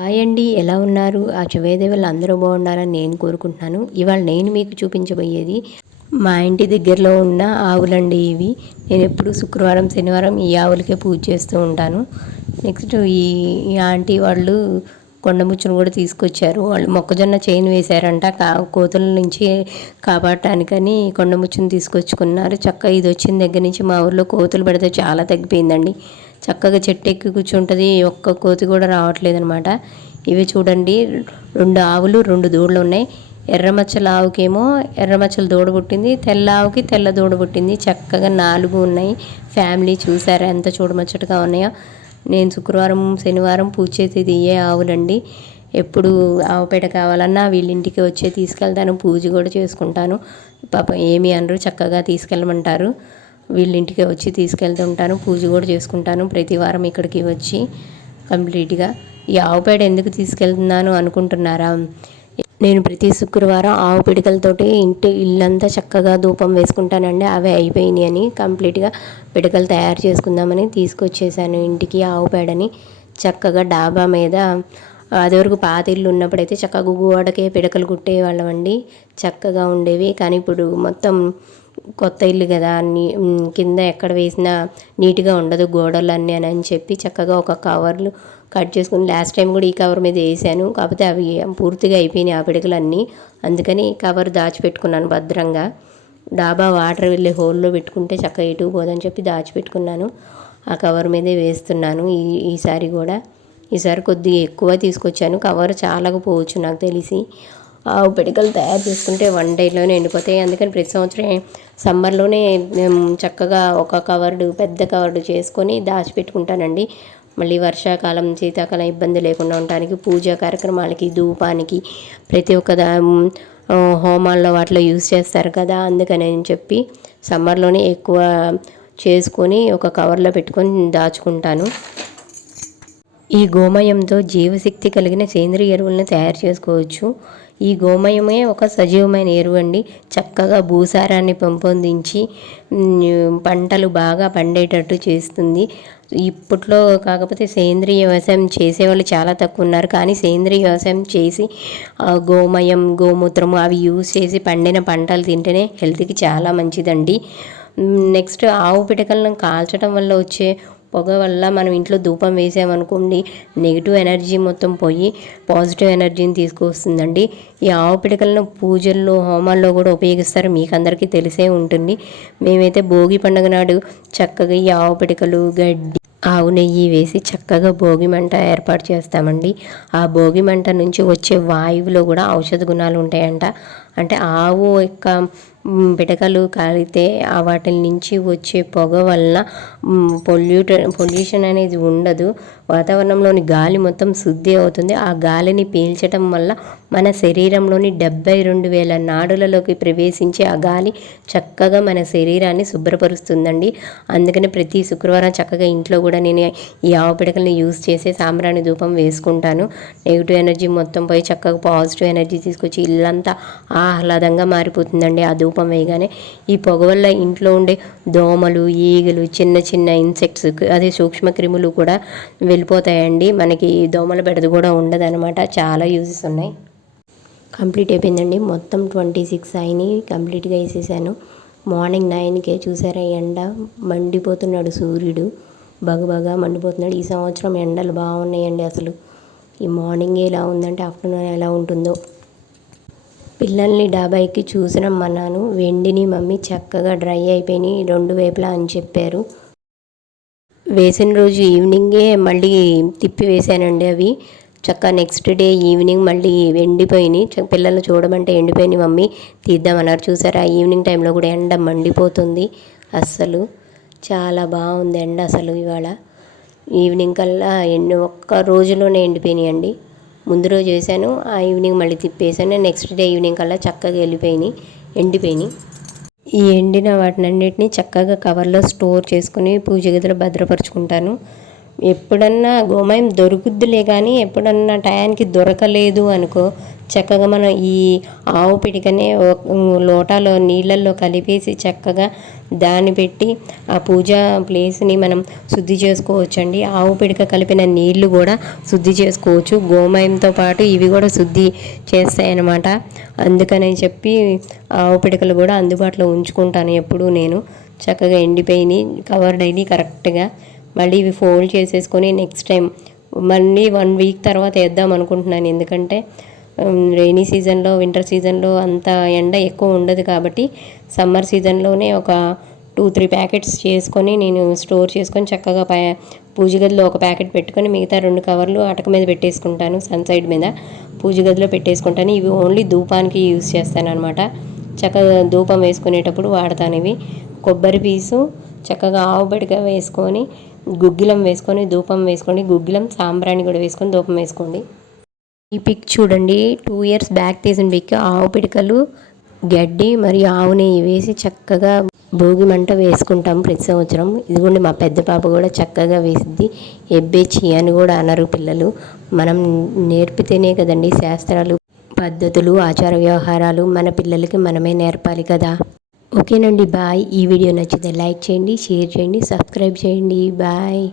Hi అండి ఎలా ఉన్నారు? ఆ చవేదేవులు అందరూ బాగుండాలని నేను కోరుకుంటున్నాను. ఇవాళ నేను మీకు చూపించబోయేది మా ఇంటి దగ్గరలో ఉన్న ఆవులండి ఇవి. నేను ఎప్పుడు శుక్రవారం శనివారం ఈ ఆవులకే పూజ చేస్తూ ఉంటాను. నెక్స్ట్ ఈ ఆంటీ వాళ్ళు కొండముచ్చును కూడా తీసుకొచ్చారు. వాళ్ళు మొక్కజొన్న చైన్ వేశారంట. కా కోతుల నుంచి కాపాడటానికని కొండముచ్చును తీసుకొచ్చుకున్నారు. చక్క ఇది వచ్చిన దగ్గర నుంచి మా ఊర్లో కోతులు పడితే చాలా తగ్గిపోయిందండి. చక్కగా చెట్టు ఎక్కి కూర్చుంటుంది. ఒక్క కోతి కూడా రావట్లేదు అనమాట ఇవి చూడండి. రెండు ఆవులు రెండు దూడలు ఉన్నాయి. ఎర్రమచ్చల ఆవుకేమో ఎర్రమచ్చల దూడ పుట్టింది. తెల్ల ఆవుకి తెల్ల దూడ పుట్టింది. చక్కగా నాలుగు ఉన్నాయి. ఫ్యామిలీ చూసారా? ఎంత చూడముచ్చటగా ఉన్నాయో. నేను శుక్రవారం శనివారం పూజ చేసేది ఏ ఆవులండి. ఎప్పుడు ఆవుపేట కావాలన్నా వీళ్ళింటికి వచ్చే తీసుకెళ్తాను పూజ కూడా చేసుకుంటాను. పాపం ఏమి అనరు చక్కగా తీసుకెళ్ళమంటారు. వీళ్ళింటికి వచ్చి తీసుకెళ్తుంటాను పూజ కూడా చేసుకుంటాను. ప్రతి వారం ఇక్కడికి వచ్చి కంప్లీట్గా. ఈ ఆవు పేడ ఎందుకు తీసుకెళ్తున్నాను అనుకుంటున్నారా? నేను ప్రతి శుక్రవారం ఆవు పిడకలతోటి ఇంటి ఇల్లంతా చక్కగా ధూపం వేసుకుంటానండి. అవి అయిపోయినాయి అని కంప్లీట్గా పిడకలు తయారు చేసుకుందామని తీసుకొచ్చేసాను ఇంటికి ఆవు పేడని. చక్కగా డాబా మీద అదివరకు పాత ఇల్లు ఉన్నప్పుడైతే చక్కగా గోడకే పిడకలు కుట్టేవాళ్ళమండి. చక్కగా ఉండేవి. కానీ ఇప్పుడు మొత్తం కొత్త ఇల్లు కదా అన్ని కింద ఎక్కడ వేసినా నీట్గా ఉండదు గోడలు అన్నీ అని అని చెప్పి చక్కగా ఒక కవర్లు కట్ చేసుకుని లాస్ట్ టైం కూడా ఈ కవర్ మీద వేసాను. కాకపోతే అవి పూర్తిగా అయిపోయినాయి ఆ పిడకలు అన్నీ అందుకని ఈ కవర్ దాచిపెట్టుకున్నాను భద్రంగా. డాబా వాటర్ వెళ్ళే హోల్లో పెట్టుకుంటే చక్కగా ఎటు పోదని చెప్పి దాచిపెట్టుకున్నాను. ఆ కవర్ మీదే వేస్తున్నాను ఈ ఈసారి కూడా. ఈసారి కొద్దిగా ఎక్కువ తీసుకొచ్చాను. కవర్ చాలకపోవచ్చు నాకు తెలిసి. ఆవు పిడికలు తయారు చేసుకుంటే వన్ డేలోనే ఎండిపోతాయి. అందుకని ప్రతి సంవత్సరం సమ్మర్లోనే చక్కగా ఒక కవర్డు పెద్ద కవర్డు చేసుకొని దాచిపెట్టుకుంటానండి. మళ్ళీ వర్షాకాలం శీతాకాలం ఇబ్బంది లేకుండా ఉండడానికి పూజా కార్యక్రమాలకి ధూపానికి ప్రతి ఒక్క హోమాల్లో వాటిలో యూస్ చేస్తారు కదా అందుకని అని చెప్పి సమ్మర్లోనే ఎక్కువ చేసుకొని ఒక కవర్లో పెట్టుకొని దాచుకుంటాను. ఈ గోమయంతో జీవశక్తి కలిగిన సేంద్రియ ఎరువులను తయారు చేసుకోవచ్చు. ఈ గోమయమే ఒక సజీవమైన ఎరువు అండి చక్కగా భూసారాన్ని పెంపొందించి పంటలు బాగా పండేటట్టు చేస్తుంది. ఇప్పట్లో కాకపోతే సేంద్రియ వ్యవసాయం చేసేవాళ్ళు చాలా తక్కువ ఉన్నారు కానీ సేంద్రియ వ్యవసాయం చేసి గోమయం గోమూత్రము అవి యూజ్ చేసి పండిన పంటలు తింటేనే హెల్త్కి చాలా మంచిదండి. నెక్స్ట్ ఆవు పిడకలను కాల్చడం వల్ల వచ్చే పొగ వల్ల మనం ఇంట్లో ధూపం వేసామనుకోండి నెగిటివ్ ఎనర్జీ మొత్తం పోయి పాజిటివ్ ఎనర్జీని తీసుకొస్తుందండి. ఈ ఆవు పిడకలను పూజల్లో హోమాల్లో కూడా ఉపయోగిస్తారు. మీకు అందరికీ తెలిసే ఉంటుంది. మేమైతే భోగి పండుగ నాడు చక్కగా ఈ ఆవు పిడకలు గడ్డి ఆవు నెయ్యి వేసి చక్కగా భోగి మంట ఏర్పాటు చేస్తామండి. ఆ భోగి మంట నుంచి వచ్చే వాయువులో కూడా ఔషధ గుణాలు ఉంటాయంట. అంటే ఆవు యొక్క పిడకలు కాలితే ఆ వాటి నుంచి వచ్చే పొగ వలన పొల్యూట పొల్యూషన్ అనేది ఉండదు. వాతావరణంలోని గాలి మొత్తం శుద్ధి అవుతుంది. ఆ గాలిని పీల్చడం వల్ల మన శరీరంలోని డెబ్బై రెండు వేల నాడులలోకి ప్రవేశించి ఆ గాలి చక్కగా మన శరీరాన్ని శుభ్రపరుస్తుందండి. అందుకని ప్రతి శుక్రవారం చక్కగా ఇంట్లో కూడా నేను ఈ ఆవు పిడకల్ని యూజ్ చేసే సాంబ్రాణి ధూపం వేసుకుంటాను. నెగిటివ్ ఎనర్జీ మొత్తం పోయి చక్కగా పాజిటివ్ ఎనర్జీ తీసుకొచ్చి ఇల్లంతా ఆహ్లాదంగా మారిపోతుందండి. ఆ ధూపం వేయగానే ఈ పొగ వల్ల ఇంట్లో ఉండే దోమలు ఈగలు చిన్న చిన్న ఇన్సెక్ట్స్ అదే సూక్ష్మ క్రిములు కూడా వెళ్ళిపోతాయండి. మనకి దోమల బెడద కూడా ఉండదనమాట చాలా యూజెస్ ఉన్నాయి. కంప్లీట్ అయిపోయిందండి. మొత్తం ట్వంటీ సిక్స్ అయినాయి కంప్లీట్గా వేసేసాను. మార్నింగ్ నైన్కే చూసారా ఎండ? మండిపోతున్నాడు సూర్యుడు. బగబగా మండిపోతున్నాడు. ఈ సంవత్సరం ఎండలు బాగున్నాయండి అసలు. ఈ మార్నింగ్ ఎలా ఉందంటే ఆఫ్టర్నూన్ ఎలా ఉంటుందో. పిల్లల్ని డాబాయికి చూసినమ్మన్నాను. వెండిని మమ్మీ చక్కగా డ్రై అయిపోయినాయి రెండు వైపులా అని చెప్పారు. వేసిన రోజు ఈవినింగే మళ్ళీ తిప్పి వేసానండి అవి. చక్కగా నెక్స్ట్ డే ఈవినింగ్ మళ్ళీ ఎండిపోయినాయి. పిల్లలు చూడమంటే ఎండిపోయినాయి మమ్మీ. తీద్దామన్నారు చూసారా? ఈవినింగ్ టైంలో కూడా ఎండ మండిపోతుంది అస్సలు. చాలా బాగుంది ఎండ అసలు ఇవాళ. ఈవినింగ్ కల్లా ఎన్ని ఒక్క రోజులోనే ఎండిపోయినాయండి. ముందు రోజు వేసాను ఆ ఈవినింగ్ మళ్ళీ తిప్పేసాను నెక్స్ట్ డే ఈవినింగ్ కల్లా చక్కగా వెళ్ళిపోయినాయి ఎండిపోయినాయి. ఈ ఎండిన వాటినన్నిటిని చక్కగా కవర్లో స్టోర్ చేసుకుని పూజ గదిలో భద్రపరుచుకుంటాను. ఎప్పుడన్నా గోమయం దొరుకుద్దిలే కానీ ఎప్పుడన్నా టయానికి దొరకలేదు అనుకో చక్కగా మనం ఈ ఆవు పిడికనే లోటాలో నీళ్ళల్లో కలిపేసి చక్కగా దాన్ని పెట్టి ఆ పూజా ప్లేస్ని మనం శుద్ధి చేసుకోవచ్చండి. ఆవు పిడిక కలిపిన నీళ్ళు కూడా శుద్ధి చేసుకోవచ్చు. గోమయంతో పాటు ఇవి కూడా శుద్ధి చేస్తాయన్నమాట. అందుకని చెప్పి ఆవు పిడికలు కూడా అందుబాటులో ఉంచుకుంటాను ఎప్పుడూ నేను. చక్కగా ఎండిపోయినాయి కవర్డ్ అయినాయి కరెక్ట్గా. మళ్ళీ ఇవి ఫోల్డ్ చేసేసుకొని నెక్స్ట్ టైం మళ్ళీ వన్ వీక్ తర్వాత వేద్దాం అనుకుంటున్నాను. ఎందుకంటే రైనీ సీజన్లో వింటర్ సీజన్లో అంత ఎండ ఎక్కువ ఉండదు కాబట్టి సమ్మర్ సీజన్లోనే ఒక టూ త్రీ ప్యాకెట్స్ చేసుకొని నేను స్టోర్ చేసుకొని చక్కగా ప పూజ గదిలో ఒక ప్యాకెట్ పెట్టుకొని మిగతా రెండు కవర్లు అటక మీద పెట్టేసుకుంటాను సన్ సైడ్ మీద. పూజ గదిలో పెట్టేసుకుంటాను. ఇవి ఓన్లీ ధూపానికి యూస్ చేస్తాను అనమాట చక్కగా ధూపం వేసుకునేటప్పుడు వాడతాను ఇవి. కొబ్బరి పీసు చక్కగా ఆవు బడిగా వేసుకొని గుగ్గిలం వేసుకొని ధూపం వేసుకోండి. గుగ్గిలం సాంబ్రాణి కూడా వేసుకొని ధూపం వేసుకోండి. ఈ పిక్ చూడండి. టూ ఇయర్స్ బ్యాక్ తీసిన పిక్. ఆవు పిడకలు గడ్డి మరియు ఆవు నెయ్యి వేసి చక్కగా భోగి మంట వేసుకుంటాం ప్రతి సంవత్సరం. ఇదిగోండి మా పెద్ద పాప కూడా చక్కగా వేసిద్ది. ఎబ్బేచి అని కూడా అనరు పిల్లలు. మనం నేర్పితేనే కదండి శాస్త్రాలు పద్ధతులు ఆచార వ్యవహారాలు. మన పిల్లలకి మనమే నేర్పాలి కదా. ఓకేనండి బాయ్. ఈ వీడియో నచ్చితే లైక్ చేయండి షేర్ చేయండి సబ్స్క్రైబ్ చేయండి. బాయ్.